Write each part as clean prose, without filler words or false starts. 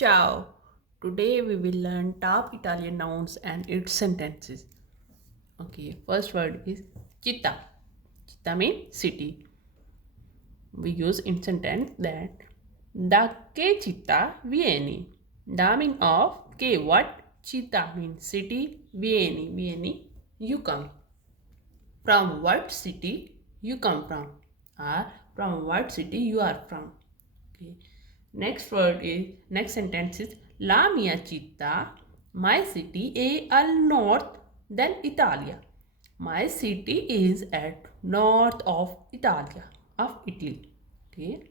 Ciao! Today we will learn top Italian nouns and its sentences. Okay, first word is città. Città means city. We use in sentence that da che città vieni? Da mean of che what? Città means city. Vieni, you come. From what city you come from? Or from what city you are from? Okay. Next sentence is La mia città, my city è al nord dell'Italia. My city is at north of Italy. Okay.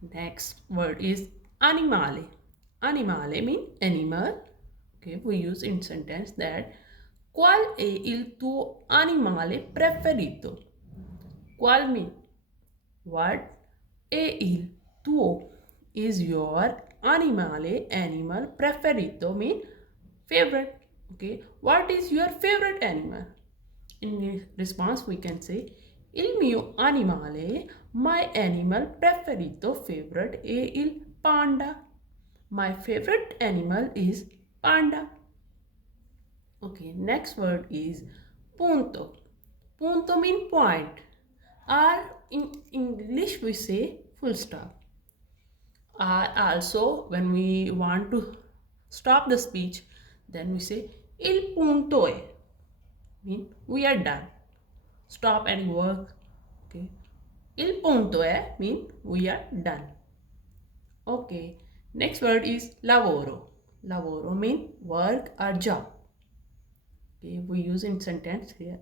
Next word is animale. Animale means animal. Okay, we use in sentence that qual è il tuo animale preferito? Qual means what è il tuo is your animal preferito mean favorite. Okay, what is your favorite animal? In response we can say il mio animale, my animal preferito favorite è il panda. My favorite animal is panda. Okay, next word is punto. Punto mean point, or in English we say full stop. Also, when we want to stop the speech, then we say il punto è, mean we are done. Stop any work. Okay, il punto è mean we are done. Okay, next word is lavoro. Lavoro mean work or job. Okay, we use in sentence here.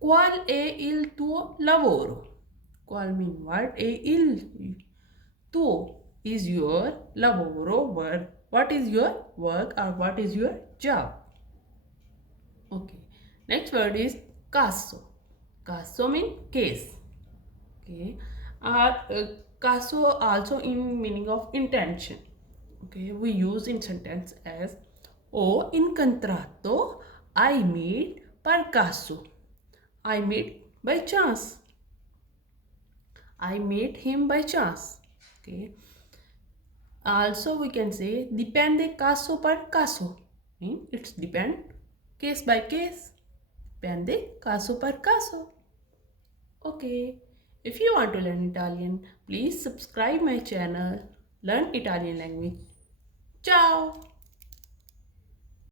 Qual è il tuo lavoro? Qual mean what? È il tuo is your lavoro work. What is your work or what is your job? Okay. Next word is caso. Caso mean case. Okay. Caso also in meaning of intention. Okay. We use in sentence as ho incontrato, I meet per caso. I meet by chance. I met him by chance. Okay. Also we can say depende caso per caso. It's depend case by case. Depende caso per caso. Okay. If you want to learn Italian, please subscribe my channel. Learn Italian language. Ciao!